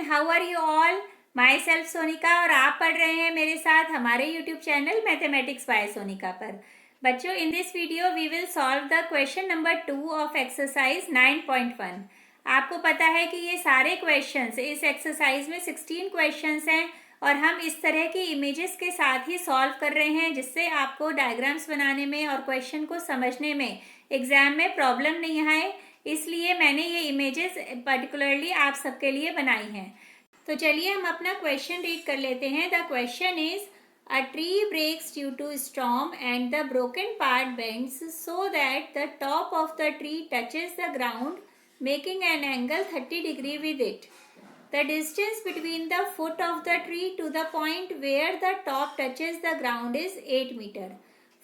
Everyone, how are you all. Myself Sonika और आप पढ़ रहे हैं मेरे साथ हमारे YouTube channel mathematics by Sonika पर। बच्चों, in this video we will solve the question number 2 of exercise 9.1। आपको पता है कि ये सारे क्वेश्चंस इस एक्सरसाइज में 16 क्वेश्चंस हैं और हम इस तरह की इमेजेस के साथ ही सॉल्व कर रहे हैं, जिससे आपको डायग्राम्स बनाने में और क्वेश्चन को समझने में एग्जाम में प्रॉब्लम नहीं आए। इसलिए मैंने ये इमेजेस पर्टिकुलरली आप सबके लिए बनाई हैं। तो चलिए हम अपना क्वेश्चन रीड कर लेते हैं। The question is a tree breaks due to storm and the broken part bends so that the top of the tree touches the ground making an angle 30 degree with it. The distance between the foot of the tree to the point where the top touches the ground is 8 meter.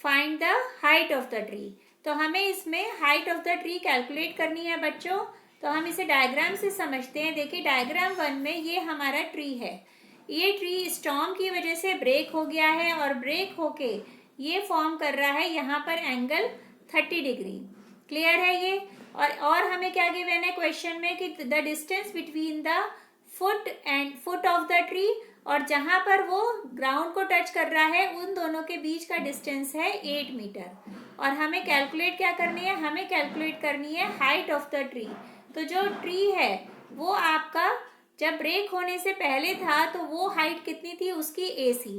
Find the height of the tree. तो हमें इसमें height of the tree calculate करनी है बच्चों। तो हम इसे diagram से समझते हैं। देखिए डायग्राम 1 में ये हमारा ट्री है। ये ट्री स्टॉर्म की वजह से ब्रेक हो गया है और ब्रेक होके ये फॉर्म कर रहा है यहाँ पर एंगल 30 डिग्री। क्लियर है ये। और हमें क्या गिवन है क्वेश्चन में कि the distance between the foot of the tree और जहां पर वो ग्राउंड को टच कर रहा है उन दोनों के बीच का डिस्टेंस है 8 मीटर। और हमें कैलकुलेट क्या करनी है, हमें कैलकुलेट करनी है हाइट ऑफ द ट्री। तो जो ट्री है वो आपका जब ब्रेक होने से पहले था तो वो हाइट कितनी थी उसकी AC।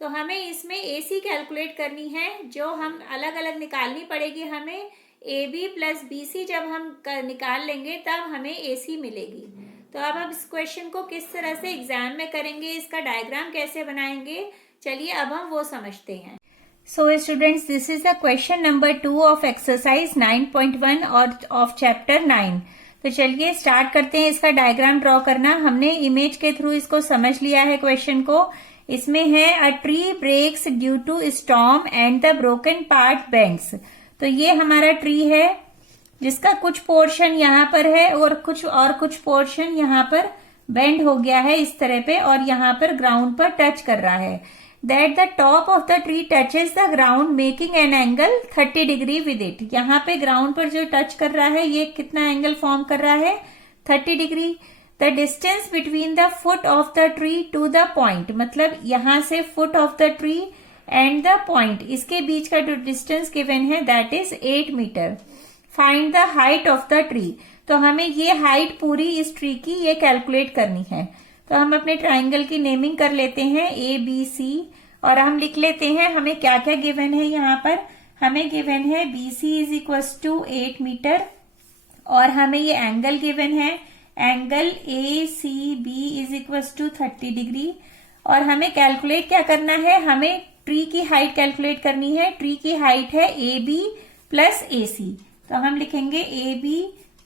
तो हमें इसमें AC कैलकुलेट करनी है, जो हम अलग अलग निकालनी पड़ेगी हमें। AB प्लस BC जब हम निकाल लेंगे तब हमें AC मिलेगी। तो अब हम इस क्वेश्चन को किस तरह से एग्जाम में करेंगे, इसका डायग्राम कैसे बनाएंगे, चलिए अब हम वो समझते हैं। So students, this is the question number 2 of exercise 9.1 और ऑफ चैप्टर 9। तो चलिए स्टार्ट करते हैं इसका डायग्राम ड्रॉ करना। हमने इमेज के थ्रू इसको समझ लिया है क्वेश्चन को। इसमें है a tree breaks due to storm and the broken part bends. तो ये हमारा ट्री है जिसका कुछ पोर्शन यहाँ पर है और कुछ पोर्शन यहाँ पर बेंड हो गया है इस तरह पे और यहाँ पर ग्राउंड पर टच कर रहा है। That the top of the tree touches the ground making an angle 30 degree with it. यहाँ पे ग्राउंड पर जो टच कर रहा है ये कितना एंगल फॉर्म कर रहा है, 30 degree. The distance between the foot of the tree to the point, मतलब यहाँ से foot of the tree and the point, इसके बीच का जो डिस्टेंस गिवन है that is 8 metre. Find the height of the tree. तो हमें ये हाइट पूरी इस ट्री की ये कैलकुलेट करनी है। तो हम अपने ट्राइंगल की नेमिंग कर लेते हैं ABC और हम लिख लेते हैं हमें क्या क्या गिवन है। यहाँ पर हमें गिवन है BC is equal to 8 metre और हमें ये एंगल गिवन है, angle ACB is equal to 30 degree. और हमें कैलकुलेट क्या करना है, हमें ट्री की हाइट कैलकुलेट करनी है। ट्री की हाइट है AB प्लस AC। तो हम लिखेंगे AB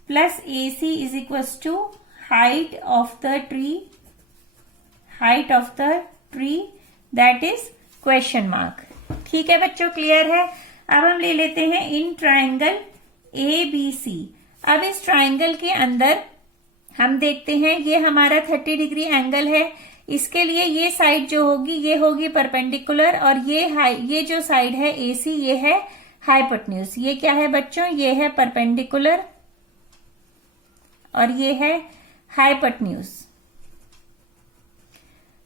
plus AC is equal to height of the tree that is question mark. ठीक है बच्चों, क्लियर है। अब हम ले लेते हैं इन ट्राइंगल ABC। अब इस ट्राइंगल के अंदर हम देखते हैं ये हमारा 30 डिग्री एंगल है। इसके लिए ये साइड जो होगी ये होगी परपेंडिकुलर और ये जो साइड है AC ये है हाइपोटेन्यूज। ये क्या है बच्चों, ये है परपेंडिकुलर और ये है हाइपोटेन्यूज।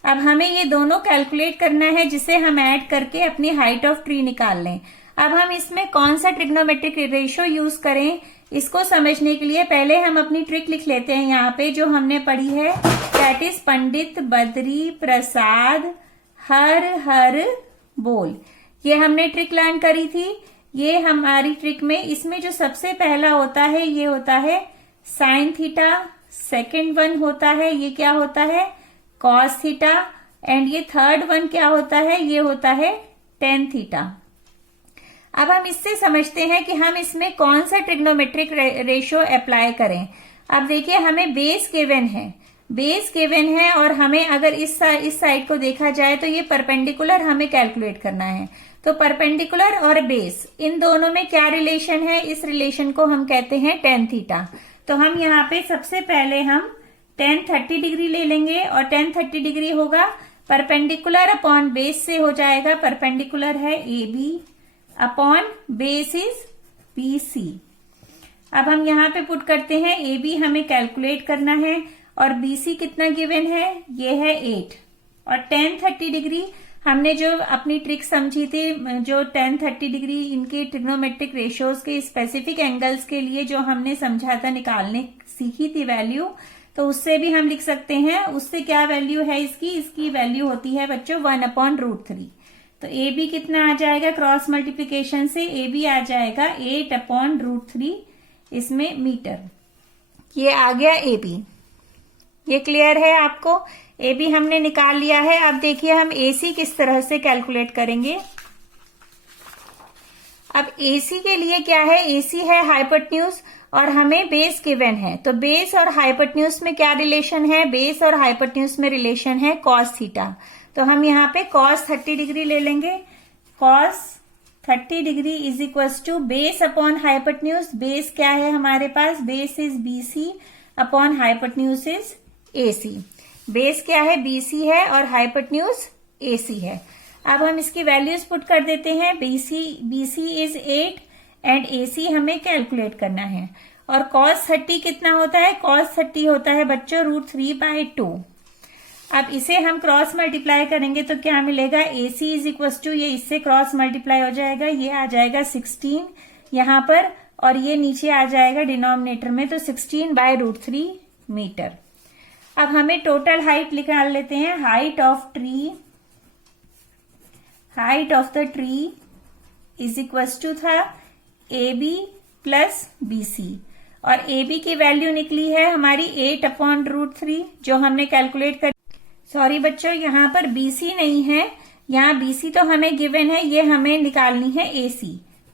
अब हमें ये दोनों कैलकुलेट करना है जिसे हम ऐड करके अपनी हाइट ऑफ ट्री निकाल लें। अब हम इसमें कौन सा ट्रिग्नोमेट्रिक रेशियो यूज करें, इसको समझने के लिए पहले हम अपनी ट्रिक लिख लेते हैं यहाँ पे जो हमने पढ़ी है, दैट इज पंडित बद्री प्रसाद हर बोल। ये हमने ट्रिक लर्न करी थी। ये हमारी ट्रिक में इसमें जो सबसे पहला होता है ये होता है साइन थीटा, सेकेंड वन होता है ये क्या होता है कॉस थीटा एंड ये थर्ड वन क्या होता है, ये होता है टेन थीटा। अब हम इससे समझते हैं कि हम इसमें कौन सा ट्रिग्नोमेट्रिक रेशियो अप्लाई करें। अब देखिए हमें बेस गिवन है और हमें अगर इस साइड को देखा जाए तो ये परपेंडिकुलर हमें कैलकुलेट करना है। तो परपेंडिकुलर और बेस इन दोनों में क्या रिलेशन है, इस रिलेशन को हम कहते हैं टेन थीटा। तो हम यहाँ पे सबसे पहले हम टेन 30 डिग्री ले लेंगे और टेन 30 डिग्री होगा परपेंडिकुलर अपॉन बेस से हो जाएगा। परपेंडिकुलर है AB upon base is BC। अब हम यहाँ पे पुट करते हैं AB हमें कैलकुलेट करना है और BC कितना गिवन है, ये है 8। और tan 30 डिग्री हमने जो अपनी ट्रिक समझी थी, जो tan 30 डिग्री इनके ट्रिग्नोमेट्रिक रेशियोज के स्पेसिफिक एंगल्स के लिए जो हमने समझा था, निकालने सीखी थी वैल्यू, तो उससे भी हम लिख सकते हैं। उससे क्या वैल्यू है इसकी वैल्यू होती है बच्चों 1/√3। तो AB कितना आ जाएगा, क्रॉस मल्टीप्लीकेशन से AB आ जाएगा 8/√3 इसमें मीटर। ये आ गया AB। ये क्लियर है आपको, AB हमने निकाल लिया है। अब देखिए हम AC किस तरह से कैलकुलेट करेंगे। अब AC के लिए क्या है, AC है हाइपोटेन्यूज और हमें बेस गिवन है। तो बेस और हाइपोटेन्यूज में क्या रिलेशन है, बेस और हाइपोटेन्यूज में रिलेशन है cos थीटा। तो हम यहाँ पे cos 30 डिग्री ले लेंगे। cos 30 degree is equal to base upon hypotenuse. Base क्या है हमारे पास, base is BC upon hypotenuse is AC। Base क्या है, BC है और हाइपोटेन्यूज AC है। अब हम इसकी वैल्यूज पुट कर देते हैं। BC इज 8 एंड AC हमें कैलकुलेट करना है। और cos 30 कितना होता है, cos 30 होता है बच्चों √3/2। अब इसे हम क्रॉस मल्टीप्लाई करेंगे तो क्या मिलेगा, AC इज इक्वल टू, ये इससे क्रॉस मल्टीप्लाई हो जाएगा, ये आ जाएगा 16 यहाँ पर, और ये नीचे आ जाएगा डिनोमिनेटर में, तो 16/√3 मीटर। अब हमें टोटल हाइट निकाल लेते हैं। Height of the tree is equal to था AB प्लस BC, और AB की वैल्यू निकली है हमारी 8/√3 जो हमने कैलकुलेट कर। सॉरी बच्चों, यहाँ पर BC नहीं है, यहाँ BC तो हमें गिवन है, ये हमें निकालनी है AC।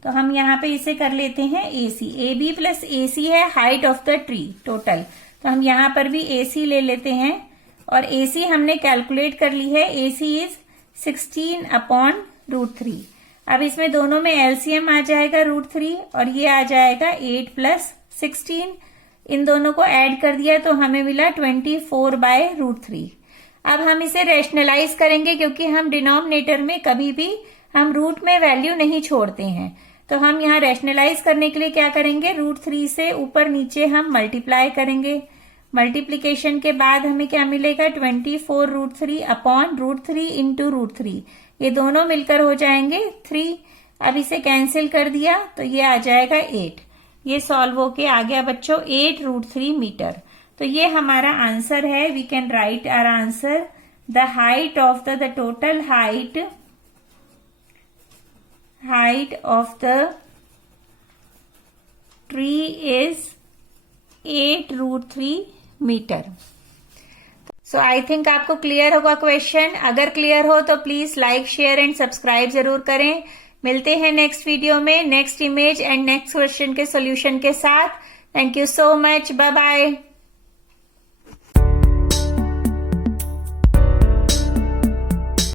तो हम यहाँ पे इसे कर लेते हैं AC। AB प्लस AC है height of the tree total, तो हम यहाँ पर भी AC ले लेते हैं और AC हमने कैलकुलेट कर ली है। AC is 16/√3। अब इसमें दोनों में LCM आ जाएगा √3 और ये आ जाएगा 8 प्लस 16। इन दोनों को ऐड कर दिया तो हमें मिला 24/√3। अब हम इसे रैशनलाइज करेंगे क्योंकि हम डिनोमिनेटर में कभी भी हम रूट में वैल्यू नहीं छोड़ते हैं। तो हम यहाँ रैशनलाइज करने के लिए क्या करेंगे, √3 से ऊपर नीचे हम मल्टीप्लाई करेंगे। मल्टीप्लीकेशन के बाद हमें क्या मिलेगा, 24√3/√3 इंटू √3। ये दोनों मिलकर हो जाएंगे 3। अब इसे कैंसिल कर दिया तो ये आ जाएगा 8। ये सॉल्व होके आ गया बच्चों 8√3 मीटर। तो ये हमारा आंसर है। We can write our answer, the height of the total height of the tree is 8√3 metre. So I think आपको क्लियर होगा क्वेश्चन। अगर क्लियर हो तो please like, share and subscribe जरूर करें। मिलते हैं नेक्स्ट वीडियो में next image and next question के सॉल्यूशन के साथ। Thank you so much, bye bye.